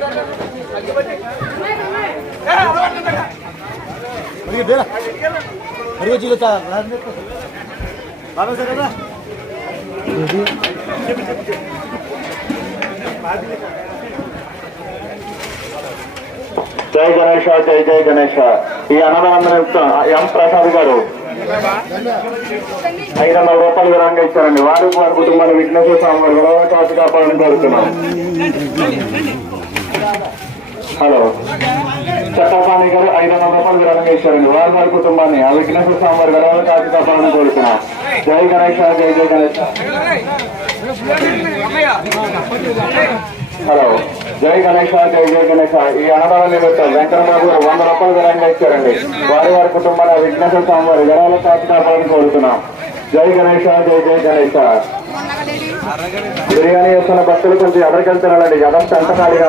జై గణేష జై జై గణేష. ఈ అన్నదానం ఎం ప్రసాద్ గారు 500 రూపాయలు విరాంగా ఇచ్చారండి. వారికి వారి కుటుంబాన్ని విఘ్నేశ్వర స్వామి వారి గొడవ కాచి కాపాడని కోరుతున్నాం. హలో చట్టపాణి గారు 500 రూపాయలు విరాంగా ఇచ్చారండి. వారి వారి కుటుంబాన్ని ఆ విఘ్నేశ్వర స్వామి వారి గొడవ కాచి కాపాడని కోరుతున్నాం. జై గణేష జై జై గణేష. హలో జై గణేష జై జై గణేష. ఈ అన్నదాన నిమిత్తం వెంకటబాబు గారు 100 రూపాయలు విరాంగా ఇచ్చారండి. వారి వారి కుటుంబాన్ని విఘ్నేశ్వర స్వామి వారి గొడవలు కాచి కాపాడని కోరుతున్నాం. జై గణేష జై జై గణేష. బిర్యానీ చేస్తున్న భక్తులు కొంచెం ఎదరికెళ్తున్నారండి. ఎదంతా ఎంత ఖాళీగా